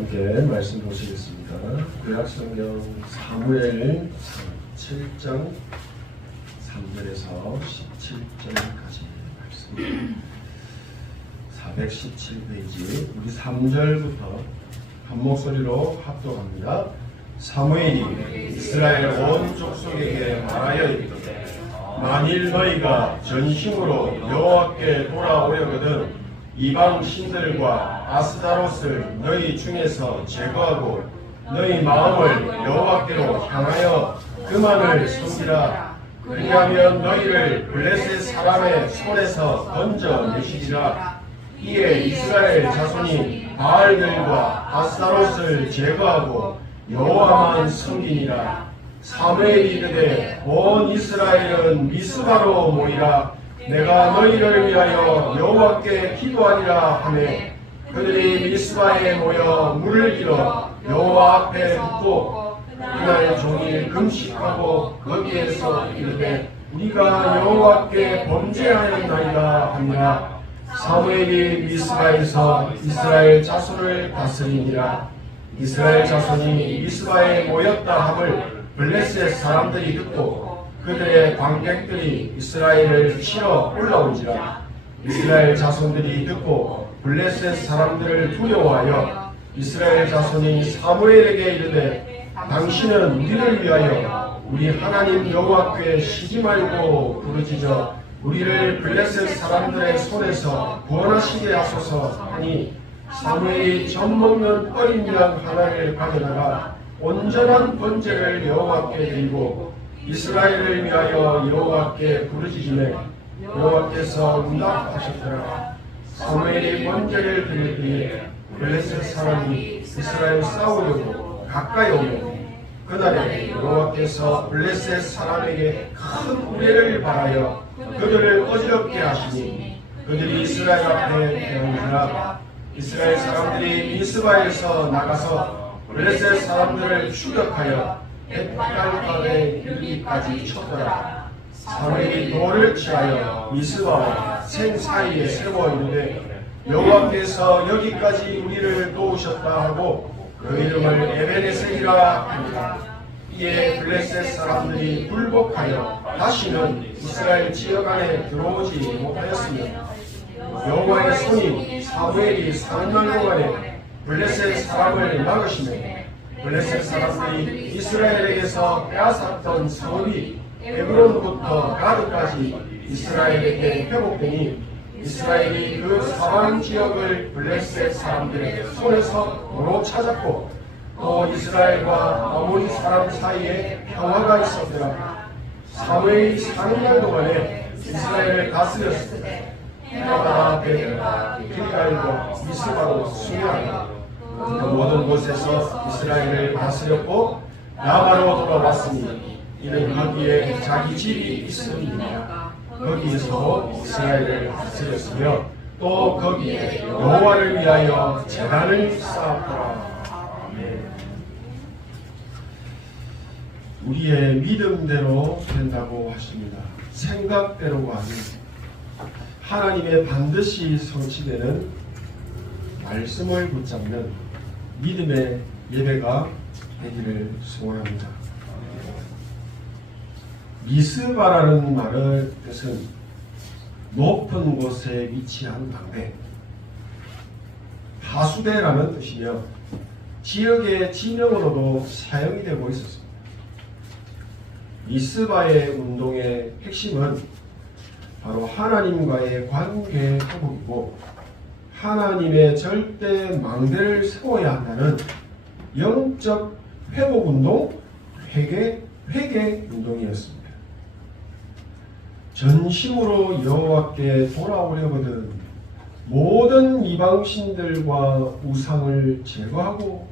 함께 말씀 보시겠습니다. 구약성경 사무엘 7장 3절에서 17절까지 말씀. 417페이지 우리 3절부터 한 목소리로 합독합니다. 사무엘이 이스라엘 온 족속에게 말하여 이르되 만일 너희가 전심으로 여호와께 돌아오려거든 이방 신들과 아스타롯을 너희 중에서 제거하고 너희 마음을 여호와께로 향하여 그만을 섬기라. 그리하면 너희를 블레셋 사람의 손에서 건져내시리라. 이에 이스라엘 자손이 바알들과 아스타롯을 제거하고 여호와만 섬기니라. 사무엘이 이르되 온 이스라엘은 미스바로 모이라. 내가 너희를 위하여 여호와께 기도하리라 하매 그들이 미스바에 모여 물을 길어 여호와 앞에 붓고 그날 종일 금식하고 거기에서 이르되 우리가 여호와께 범죄하였나이다 하니라. 사무엘이 미스바에서 이스라엘 자손을 다스리니라. 이스라엘 자손이 미스바에 모였다 함을 블레셋 사람들이 듣고 그들의 관객들이 이스라엘을 치러 올라온지라. 이스라엘 자손들이 듣고 블레셋 사람들을 두려워하여 이스라엘 자손이 사무엘에게 이르되 당신은 우리를 위하여 우리 하나님 여호와께 쉬지 말고 부르짖어 우리를 블레셋 사람들의 손에서 구원하시게 하소서 하니 사무엘이 젖먹는 어린 양 하나를 가져다가 온전한 번제를 여호와께 드리고 이스라엘을 위하여 여호와께 부르짖으매 여호와께서 응답하셨더라. 사무엘이 번제를 드릴 때에 블레셋 사람이 이스라엘 싸우려고 가까이 오매 그날에 여호와께서 블레셋 사람에게 큰 우레를 발하여 그들을 어지럽게 하시니 그들이 이스라엘 앞에 대응하라. 이스라엘 사람들이 미스바에서 나가서 블레셋 사람들을 추격하여 벳갈갑에 이르기까지 쳤더라. 사무엘이 돌을 취하여 미스바와 생 사이에 세워 이르되 여호와께서 여기까지 우리를 도우셨다 하고 그 이름을 에베네셀이라 하니라. 이에 블레셋 사람들이 굴복하여 다시는 이스라엘 지역 안에 들어오지 못하였으며 여호와의 손이 사무엘이 사는 날 동안에 블레셋 사람을 막으시며 블레셋 사람들이 이스라엘에게서 빼앗았던 성읍이 에브론부터 가드까지 이스라엘에게 회복되니 이스라엘이 그 사방 지역을 블레셋 사람들의 손에서 도로 찾았고 또 이스라엘과 아모리 사람 사이에 평화가 있었더라. 사무엘이 사는 날 동안에 이스라엘을 다스렸을 때 해마다 베델과 길갈과 미스바로 순회하고 그 모든 곳에서 이스라엘을 다스렸고 라마로 돌아왔으니 이는 거기에 자기 집이 있음이니라. 거기에서 이스라엘을 다스렸으며 또 거기에 여호와를 위하여 제단을 쌓았더라. 우리의 믿음대로 된다고 하십니다. 생각대로가 아닙니다. 하나님의 반드시 성취되는 말씀을 붙잡는 믿음의 예배가 되기를 소원합니다. 미스바라는 말의 뜻은 높은 곳에 위치한 방배, 하수대라는 뜻이며 지역의 지명으로도 사용이 되고 있었습니다. 미스바의 운동의 핵심은 바로 하나님과의 관계 회복이고 하나님의 절대 망대를 세워야 한다는 영적 회복운동, 회개 운동이었습니다. 전심으로 여호와께 돌아오려거든 모든 이방신들과 우상을 제거하고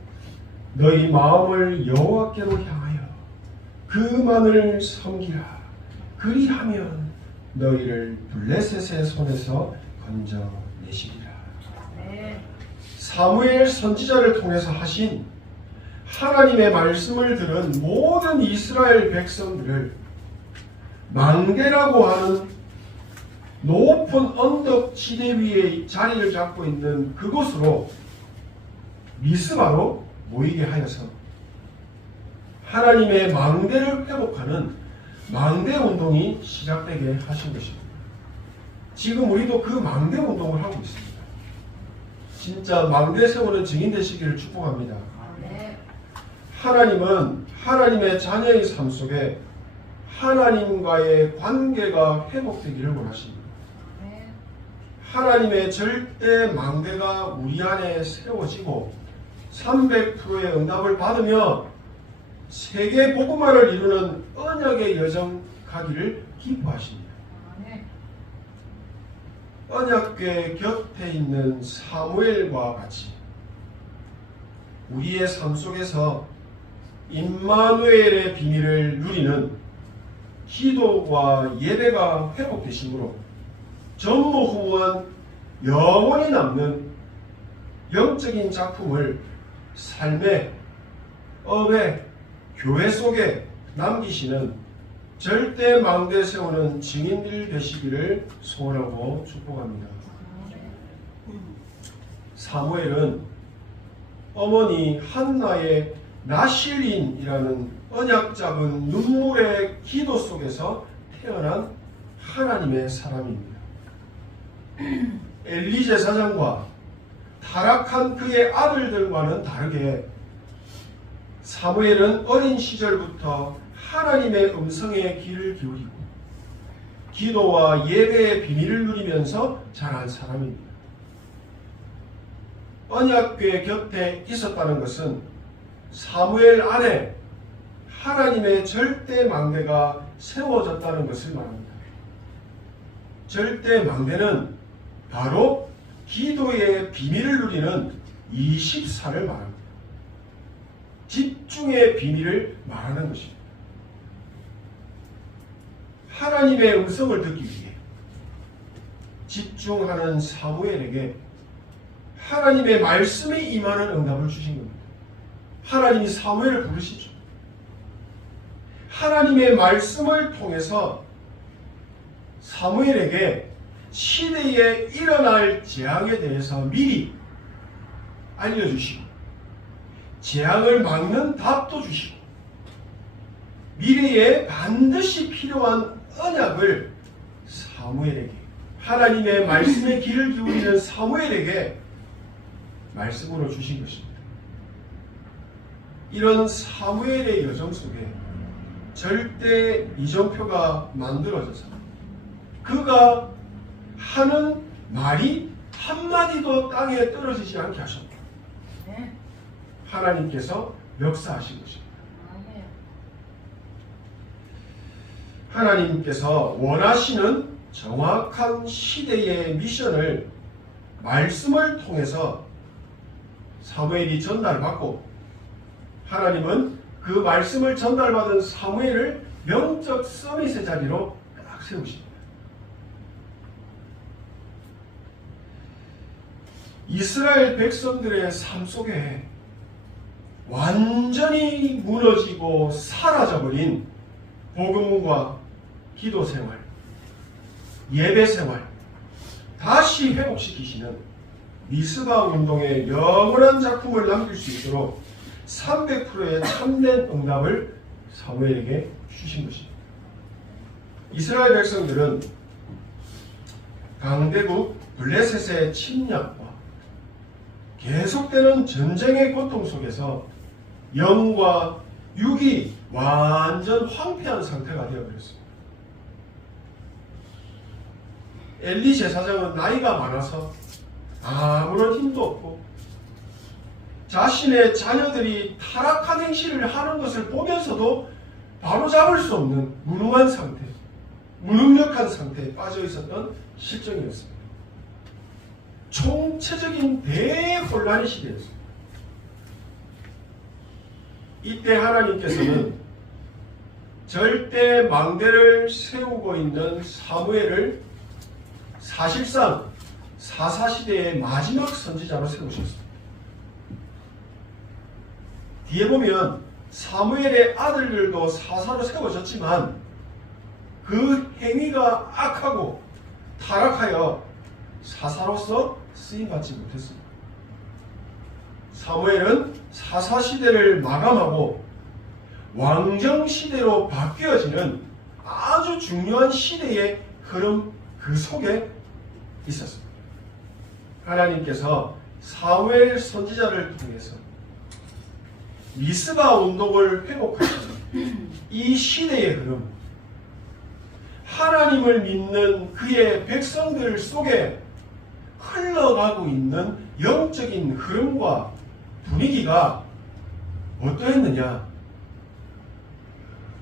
너희 마음을 여호와께로 향하여 그만을 섬기라. 그리하면 너희를 블레셋의 손에서 건져내시리라. 사무엘 선지자를 통해서 하신 하나님의 말씀을 들은 모든 이스라엘 백성들을 망대라고 하는 높은 언덕 지대 위에 자리를 잡고 있는 그곳으로 미스바로 모이게 하여서 하나님의 망대를 회복하는 망대 운동이 시작되게 하신 것입니다. 지금 우리도 그 망대 운동을 하고 있습니다. 진짜 망대 세우는 증인 되시기를 축복합니다. 하나님은 하나님의 자녀의 삶 속에 하나님과의 관계가 회복되기를 원하십니다. 하나님의 절대 망대가 우리 안에 세워지고 300%의 응답을 받으며 세계 복음화를 이루는 언약의 여정 가기를 기뻐하십니다. 언약궤 곁에 있는 사무엘과 같이 우리의 삶 속에서 임마누엘의 비밀을 누리는 기도와 예배가 회복되심으로 전무후무한 영원히 남는 영적인 작품을 삶의 업의 교회 속에 남기시는 절대 망대 세우는 증인들 되시기를 소원하고 축복합니다. 사무엘은 어머니 한나의 나실인이라는 언약 잡은 눈물의 기도 속에서 태어난 하나님의 사람입니다. 엘리 제사장과 타락한 그의 아들들과는 다르게 사무엘은 어린 시절부터 하나님의 음성에 귀를 기울이고 기도와 예배의 비밀을 누리면서 자란 사람입니다. 언약궤 곁에 있었다는 것은 사무엘 안에 하나님의 절대 망대가 세워졌다는 것을 말합니다. 절대 망대는 바로 기도의 비밀을 누리는 24를 말합니다. 집중의 비밀을 말하는 것입니다. 하나님의 음성을 듣기 위해 집중하는 사무엘에게 하나님의 말씀이 임하는 응답을 주신 겁니다. 하나님이 사무엘을 부르시죠. 하나님의 말씀을 통해서 사무엘에게 시대에 일어날 재앙에 대해서 미리 알려주시고 재앙을 막는 답도 주시고 미래에 반드시 필요한 언약을 사무엘에게 하나님의 말씀에 귀를 기울이는 사무엘에게 말씀으로 주신 것입니다. 이런 사무엘의 여정 속에 절대 이정표가 만들어져서 그가 하는 말이 한마디도 땅에 떨어지지 않게 하셨다. 하나님께서 역사하신 것입니다. 하나님께서 원하시는 정확한 시대의 미션을 말씀을 통해서 사무엘이 전달받고 하나님은 그 말씀을 전달받은 사무엘을 영적 서밋의 자리로 딱 세우십니다. 이스라엘 백성들의 삶 속에 완전히 무너지고 사라져버린 복음과 기도 생활, 예배 생활 다시 회복시키시는 미스바 운동의 영원한 작품을 남길 수 있도록 300%의 참된 응답을 사무엘에게 주신 것입니다. 이스라엘 백성들은 강대국 블레셋의 침략과 계속되는 전쟁의 고통 속에서 영과 육이 완전 황폐한 상태가 되어버렸습니다. 엘리 제사장은 나이가 많아서 아무런 힘도 없고 자신의 자녀들이 타락한 행실을 하는 것을 보면서도 바로잡을 수 없는 무능한 상태, 무능력한 상태에 빠져 있었던 실정이었습니다. 총체적인 대혼란의 시대였습니다. 이때 하나님께서는 절대 망대를 세우고 있는 사무엘을 사실상 사사시대의 마지막 선지자로 세우셨습니다. 뒤에 보면 사무엘의 아들들도 사사로 세워졌지만 그 행위가 악하고 타락하여 사사로서 쓰임받지 못했습니다. 사무엘은 사사시대를 마감하고 왕정시대로 바뀌어지는 아주 중요한 시대의 흐름 그 속에 있었습니다. 하나님께서 사무엘 선지자를 통해서 미스바 운동을 회복하시는 이 시대의 흐름, 하나님을 믿는 그의 백성들 속에 흘러가고 있는 영적인 흐름과 분위기가 어떠했느냐?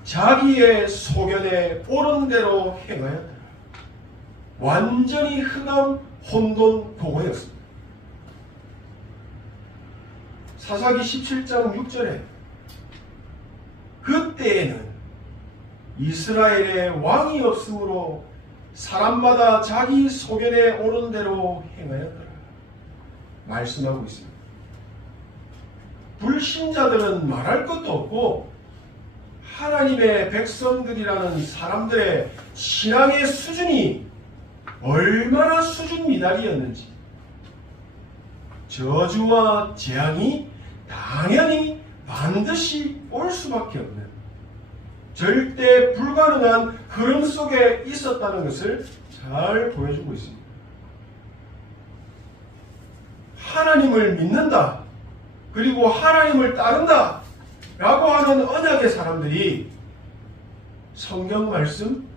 자기의 소견에 옳은 대로 행하였더라. 완전히 흑암 혼돈 보고였습니다. 사사기 17장 6절에 그때에는 이스라엘에 왕이 없으므로 사람마다 자기 소견에 옳은 대로 행하였더라 말씀하고 있습니다. 불신자들은 말할 것도 없고 하나님의 백성들이라는 사람들의 신앙의 수준이 얼마나 수준 미달이었는지, 저주와 재앙이 당연히 반드시 올 수밖에 없는 절대 불가능한 흐름 속에 있었다는 것을 잘 보여주고 있습니다. 하나님을 믿는다, 그리고 하나님을 따른다 라고 하는 언약의 사람들이 성경 말씀,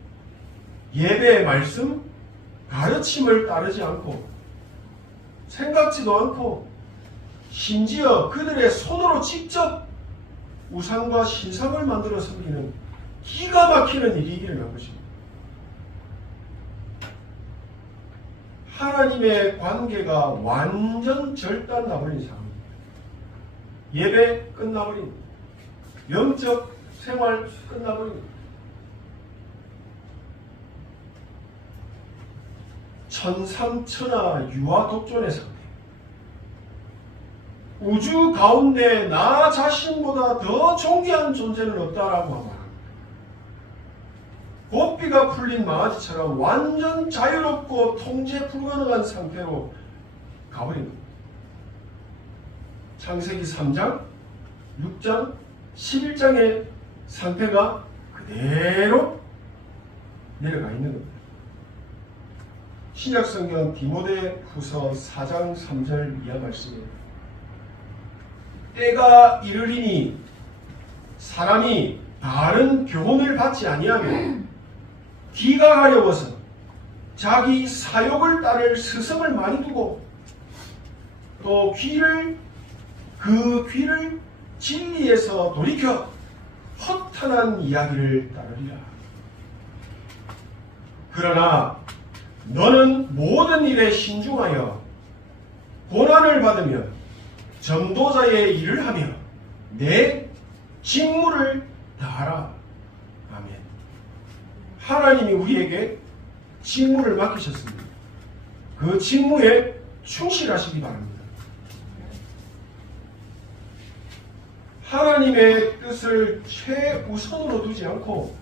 예배의 말씀, 가르침을 따르지 않고 생각지도 않고 심지어 그들의 손으로 직접 우상과 신상을 만들어 섬기는 기가 막히는 일이 일어난 것입니다. 하나님의 관계가 완전 절단 나버린 상황입니다. 예배 끝나버린, 영적 생활 끝나버린, 천상천하 유아독존의 상태, 우주 가운데 나 자신보다 더 존귀한 존재는 없다라고 말합니다. 고삐가 풀린 망아지처럼 완전 자유롭고 통제 불가능한 상태로 가버립니다. 창세기 3장, 6장, 11장의 상태가 그대로 내려가 있는 겁니다. 신약성경 디모데후서 4장 3절 이하 말씀입니다. 때가 이르리니 사람이 바른 교훈을 받지 아니하면 귀가 가려워서 자기 사욕을 따를 스승을 많이 두고 또 그 귀를 진리에서 돌이켜 허탄한 이야기를 따르리라. 그러나 너는 모든 일에 신중하여 고난을 받으며 전도자의 일을 하며 내 직무를 다하라. 아멘. 하나님이 우리에게 직무를 맡기셨습니다. 그 직무에 충실하시기 바랍니다. 하나님의 뜻을 최우선으로 두지 않고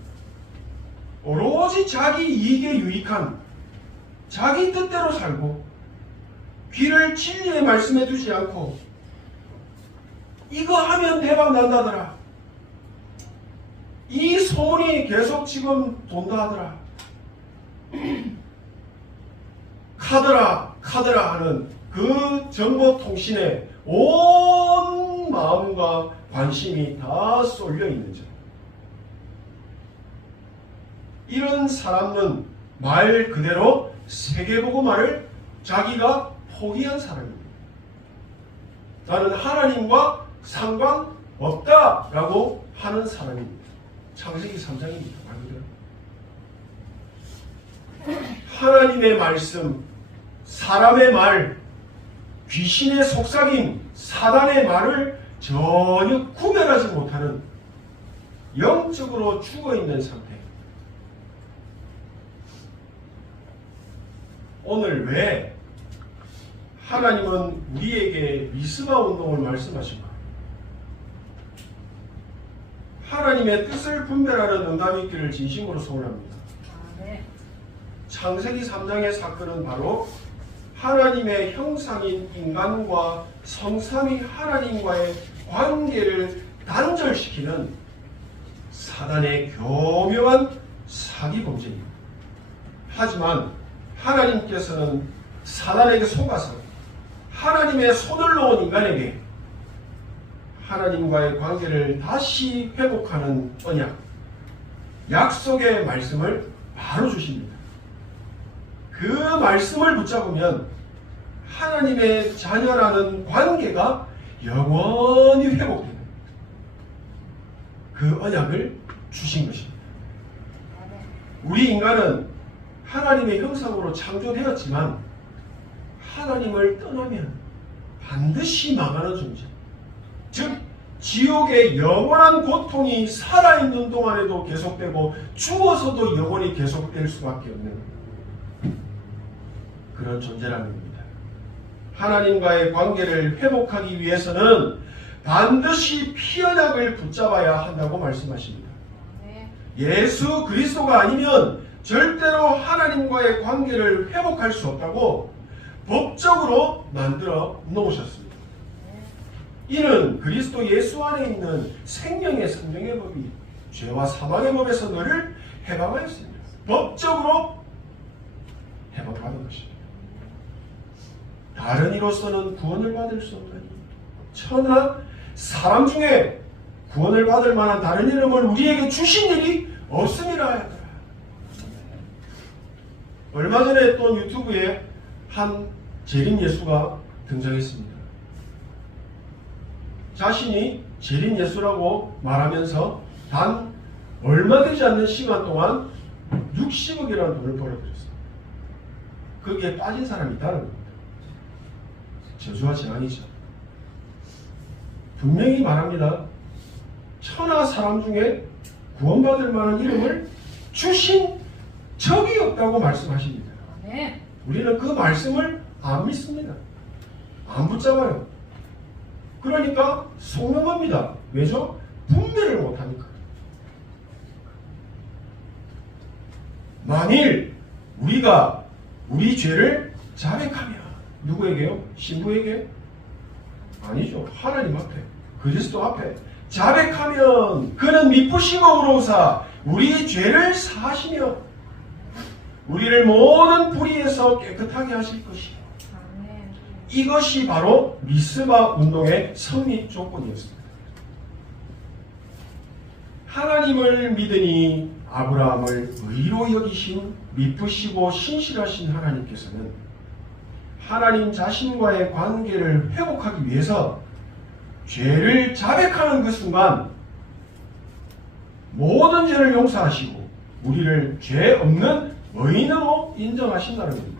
오로지 자기 이익에 유익한 자기 뜻대로 살고 귀를 진리의 말씀에 두지 않고 이거 하면 대박 난다더라, 이 소문이 계속 지금 돈다 하더라, 카더라 하는 그 정보통신에 온 마음과 관심이 다 쏠려 있는 점. 이런 사람은 말 그대로 세계복음화를 자기가 포기한 사람입니다. 나는 하나님과 상관없다라고 하는 사람입니다. 창세기 3장입니다. 말 그대로. 하나님의 말씀, 사람의 말, 귀신의 속삭임, 사단의 말을 전혀 구별하지 못하는 영적으로 죽어있는 상태. 오늘 왜 하나님은 우리에게 미스바 운동을 말씀하신가? 하나님의 뜻을 분별하는 응답이 있기를 진심으로 소원합니다. 창세기 3장의 사건은 바로 하나님의 형상인 인간과 성삼위 하나님과의 관계를 단절시키는 사단의 교묘한 사기 범죄입니다. 하지만 하나님께서는 사단에게 속아서 하나님의 손을 놓은 인간에게 하나님과의 관계를 다시 회복하는 언약, 약속의 말씀을 바로 주십니다. 그 말씀을 붙잡으면 하나님의 자녀라는 관계가 영원히 회복되는 그 언약을 주신 것입니다. 우리 인간은 하나님의 형상으로 창조되었지만 하나님을 떠나면 반드시 망하는 존재, 즉 지옥의 영원한 고통이 살아있는 동안에도 계속되고 죽어서도 영원히 계속될 수밖에 없는 그런 존재라는 겁니다. 하나님과의 관계를 회복하기 위해서는 반드시 피언약을 붙잡아야 한다고 말씀하십니다. 예수 그리스도가 아니면 절대로 하나님과의 관계를 회복할 수 없다고 법적으로 만들어 놓으셨습니다. 이는 그리스도 예수 안에 있는 생명의 성령의 법이 죄와 사망의 법에서 너를 해방하였습니다. 법적으로 해방받은 것입니다. 다른 이로서는 구원을 받을 수 없나니 천하 사람 중에 구원을 받을 만한 다른 이름을 우리에게 주신 일이 없음이라 하였더라. 얼마 전에 또 유튜브에 한 재림 예수가 등장했습니다. 자신이 재림 예수라고 말하면서 단 얼마 되지 않는 시간 동안 60억이라는 돈을 벌어들였어요. 거기에 빠진 사람이 있다는 겁니다. 저주와 재앙이죠. 분명히 말합니다. 천하 사람 중에 구원받을 만한 이름을 주신 적이 없다고 말씀하십니다. 네. 우리는 그 말씀을 안 믿습니다. 안 붙잡아요. 그러니까 속는 왜죠? 분별을 못하니까. 만일 우리가 우리 죄를 자백하면 누구에게요? 신부에게? 아니죠. 하나님 앞에, 그리스도 앞에 자백하면 그는 미쁘시고 의로우사 우리 죄를 사하시며 우리를 모든 불의에서 깨끗하게 하실 것이요. 이것이 바로 미스바 운동의 성립 조건이었습니다. 하나님을 믿으니 아브라함을 의로 여기신 미쁘시고 신실하신 하나님께서는 하나님 자신과의 관계를 회복하기 위해서 죄를 자백하는 그 순간 모든 죄를 용서하시고 우리를 죄 없는 의인으로 인정하신다는 겁니다.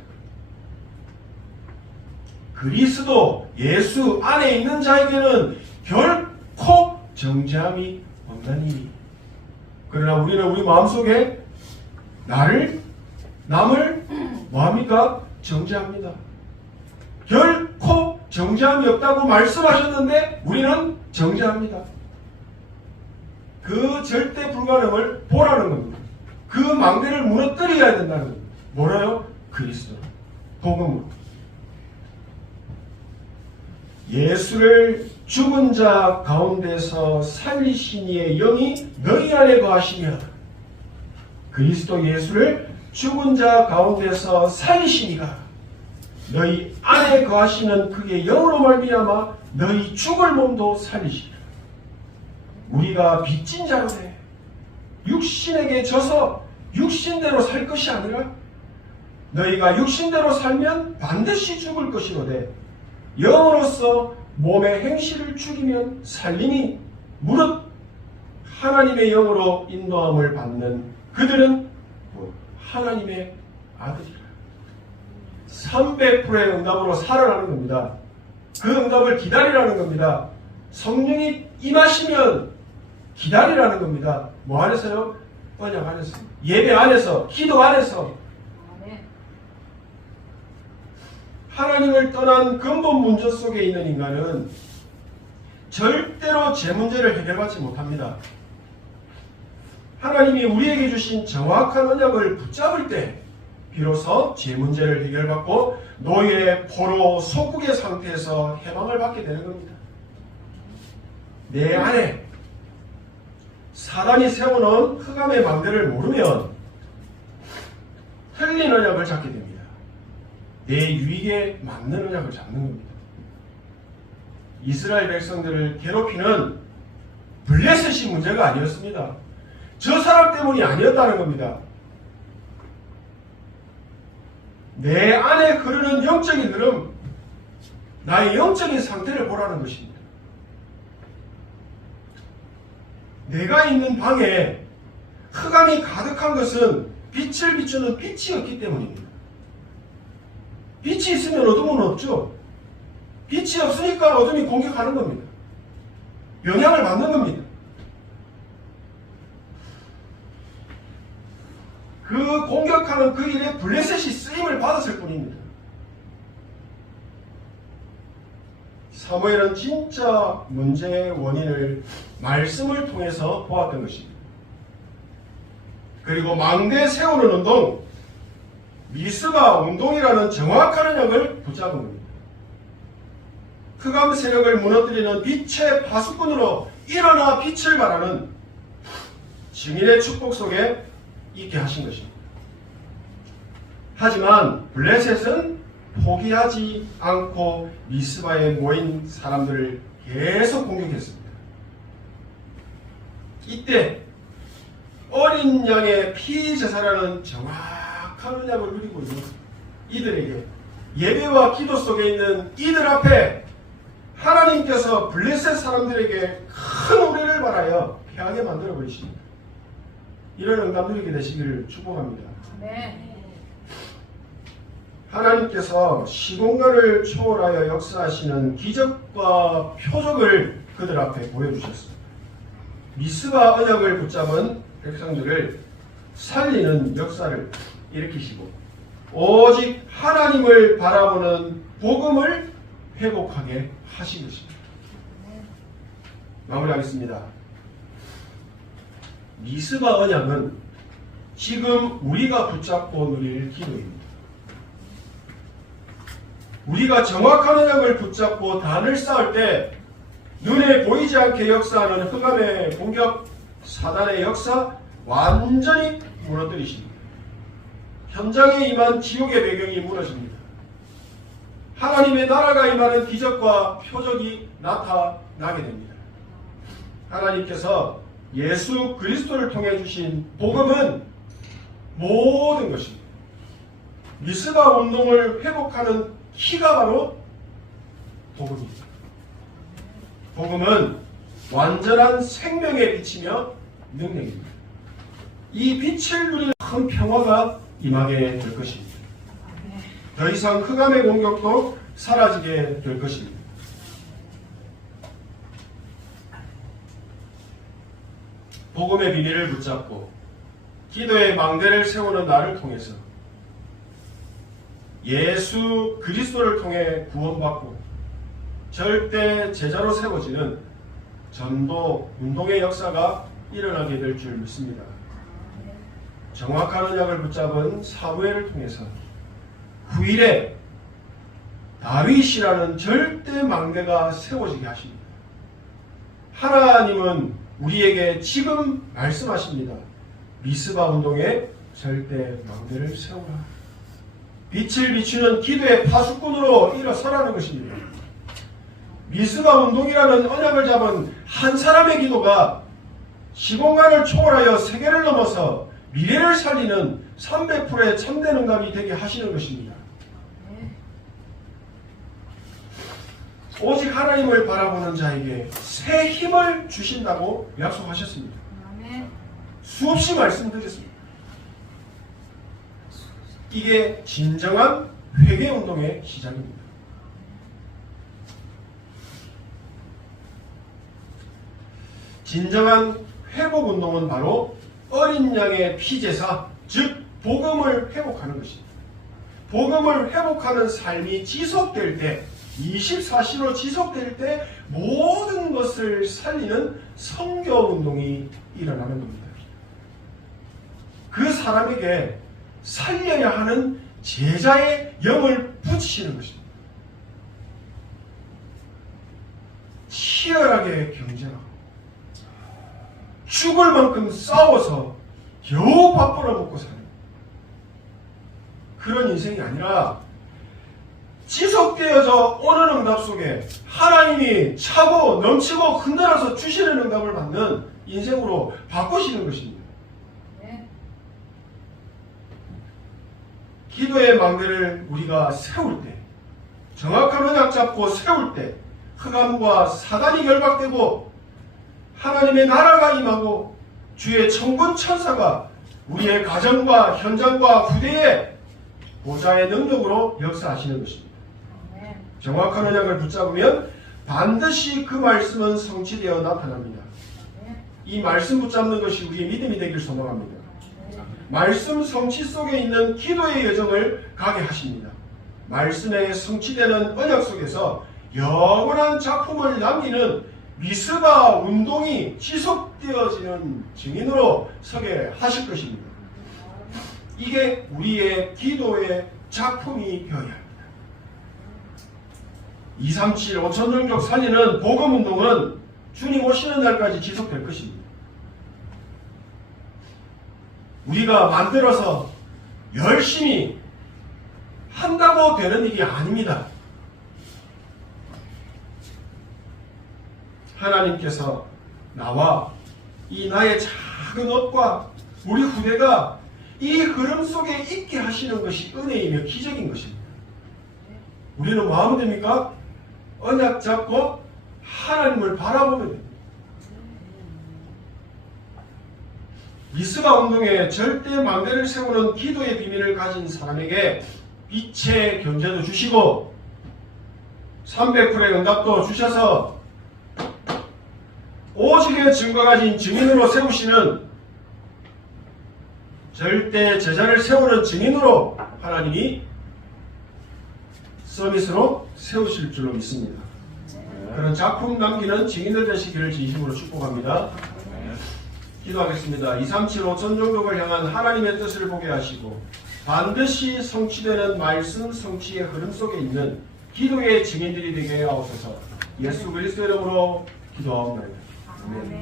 그리스도 예수 안에 있는 자에게는 결코 정죄함이 없나니. 그러나 우리는 우리 마음속에 남을 뭐합니까? 정죄합니다. 결코 정죄함이 없다고 말씀하셨는데 우리는 정죄합니다. 그 절대 불가능을 보라는 겁니다. 그 망대를 무너뜨려야 된다는 겁니다. 뭐라요? 그리스도 복음으로. 예수를 죽은 자 가운데서 살리신 이의 영이 너희 안에 거하시며 그리스도 예수를 죽은 자 가운데서 살리시니가 너희 안에 거하시는 그의 영으로 말미암아 너희 죽을 몸도 살리시리라. 우리가 빚진 자로되 육신에게 져서 육신대로 살 것이 아니라 너희가 육신대로 살면 반드시 죽을 것이로되 영으로서 몸의 행실을 죽이면 살리니 무릇 하나님의 영으로 인도함을 받는 그들은 하나님의 아들이라. 300%의 응답으로 살아나는 겁니다. 그 응답을 기다리라는 겁니다. 성령이 임하시면 기다리라는 겁니다. 뭐 안에서요? 언약 안에서, 예배 안에서, 기도 안에서. 하나님을 떠난 근본 문제 속에 있는 인간은 절대로 제 문제를 해결받지 못합니다. 하나님이 우리에게 주신 정확한 언약을 붙잡을 때 비로소 죄 문제를 해결받고 노예, 포로, 속국의 상태에서 해방을 받게 되는 겁니다. 내 안에 사단이 세워놓은 흑암의 망대를 모르면 틀린 언약을 잡게 됩니다. 내 유익에 맞는 언약을 잡는 겁니다. 이스라엘 백성들을 괴롭히는 블레셋이 문제가 아니었습니다. 저 사람 때문이 아니었다는 겁니다. 내 안에 흐르는 영적인 흐름, 나의 영적인 상태를 보라는 것입니다. 내가 있는 방에 흑암이 가득한 것은 빛을 비추는 빛이었기 때문입니다. 빛이 있으면 어둠은 없죠. 빛이 없으니까 어둠이 공격하는 겁니다. 영향을 받는 겁니다. 그 공격하는 그 일에 블레셋이 쓰임을 받았을 뿐입니다. 사무엘은 진짜 문제의 원인을 말씀을 통해서 보았던 것입니다. 그리고 망대 세우는 운동, 미스바 운동이라는 정확한 언약을 붙잡은 겁니다. 흑암 세력을 무너뜨리는 빛의 파수꾼으로 일어나 빛을 발하는 증인의 축복 속에 있게 하신 것입니다. 하지만 블레셋은 포기하지 않고 미스바에 모인 사람들을 계속 공격했습니다. 이때 어린 양의 피제사라는 정확한 언약을 누리고 있는 이들에게 예배와 기도 속에 있는 이들 앞에 하나님께서 블레셋 사람들에게 큰 우레를 발하여 패하게 만들어 버리십니다. 이런 응답 누리게 되시기를 축복합니다. 네. 하나님께서 시공간을 초월하여 역사하시는 기적과 표적을 그들 앞에 보여주셨습니다. 미스바 언약을 붙잡은 백성들을 살리는 역사를 일으키시고 오직 하나님을 바라보는 복음을 회복하게 하신 것입니다. 마무리하겠습니다. 미스바 언약은 지금 우리가 붙잡고 누릴 기도입니다. 우리가 정확한 언약을 붙잡고 단을 쌓을 때 눈에 보이지 않게 역사하는 흑암의 공격, 사단의 역사 완전히 무너뜨리십니다. 현장에 임한 지옥의 배경이 무너집니다. 하나님의 나라가 임하는 기적과 표적이 나타나게 됩니다. 하나님께서 예수 그리스도를 통해 주신 복음은 모든 것입니다. 미스바 운동을 회복하는 키가 바로 복음입니다. 복음은 완전한 생명의 빛이며 능력입니다. 이 빛을 누리는 큰 평화가 임하게 될 것입니다. 더 이상 흑암의 공격도 사라지게 될 것입니다. 복음의 비밀을 붙잡고 기도의 망대를 세우는 나를 통해서 예수 그리스도를 통해 구원받고 절대 제자로 세워지는 전도 운동의 역사가 일어나게 될 줄 믿습니다. 정확한 언약을 붙잡은 사무엘을 통해서 후일에 다윗이라는 절대 망대가 세워지게 하십니다. 하나님은 우리에게 지금 말씀하십니다. 미스바 운동에 절대 망대를 세우라. 빛을 비추는 기도의 파수꾼으로 일어서라는 것입니다. 미스바 운동이라는 언약을 잡은 한 사람의 기도가 시공간을 초월하여 세계를 넘어서 미래를 살리는 300%의 참된 응답이 되게 하시는 것입니다. 오직 하나님을 바라보는 자에게 새 힘을 주신다고 약속하셨습니다. 수없이 말씀드렸습니다. 이게 진정한 회개운동의 시작입니다. 진정한 회복운동은 바로 어린 양의 피제사, 즉 복음을 회복하는 것입니다. 복음을 회복하는 삶이 지속될 때, 24시로 지속될 때 모든 것을 살리는 선교운동이 일어나는 겁니다. 그 사람에게 살려야 하는 제자의 영을 붙이시는 것입니다. 치열하게 경쟁하고 죽을 만큼 싸워서 겨우 밥 벌어먹고 사는 그런 인생이 아니라 지속되어져 오는 응답 속에 하나님이 차고 넘치고 흔들어서 주시는 응답을 받는 인생으로 바꾸시는 것입니다. 기도의 망대를 우리가 세울 때, 정확한 언약 잡고 세울 때 흑암과 사단이 결박되고 하나님의 나라가 임하고 주의 천군 천사가 우리의 가정과 현장과 후대에 보좌의 능력으로 역사하시는 것입니다. 정확한 언약을 붙잡으면 반드시 그 말씀은 성취되어 나타납니다. 이 말씀 붙잡는 것이 우리의 믿음이 되길 소망합니다. 말씀 성취 속에 있는 기도의 여정을 가게 하십니다. 말씀에 성취되는 언약 속에서 영원한 작품을 남기는 미스바 운동이 지속되어지는 증인으로 서게 하실 것입니다. 이게 우리의 기도의 작품이 되어야 합니다. 237 5천종족 살리는 복음운동은 주님 오시는 날까지 지속될 것입니다. 우리가 만들어서 열심히 한다고 되는 일이 아닙니다. 하나님께서 나와 이 나의 작은 업과 우리 후대가 이 흐름 속에 있게 하시는 것이 은혜이며 기적인 것입니다. 우리는 뭐 하면 됩니까? 언약 잡고 하나님을 바라보면 됩니다. 미스바 운동에 절대 망대를 세우는 기도의 비밀을 가진 사람에게 빛의 경제도 주시고 300불의 응답도 주셔서 오직의 증거 가진 증인으로 세우시는 절대 제자를 세우는 증인으로 하나님이 서밋으로 세우실 줄로 믿습니다. 그런 작품 남기는 증인들 되시기를 진심으로 축복합니다. 기도하겠습니다. 237 5천종족을 향한 하나님의 뜻을 보게 하시고 반드시 성취되는 말씀 성취의 흐름 속에 있는 기도의 증인들이 되게 하옵소서. 예수 그리스도의 이름으로 기도하옵나이다. 아멘.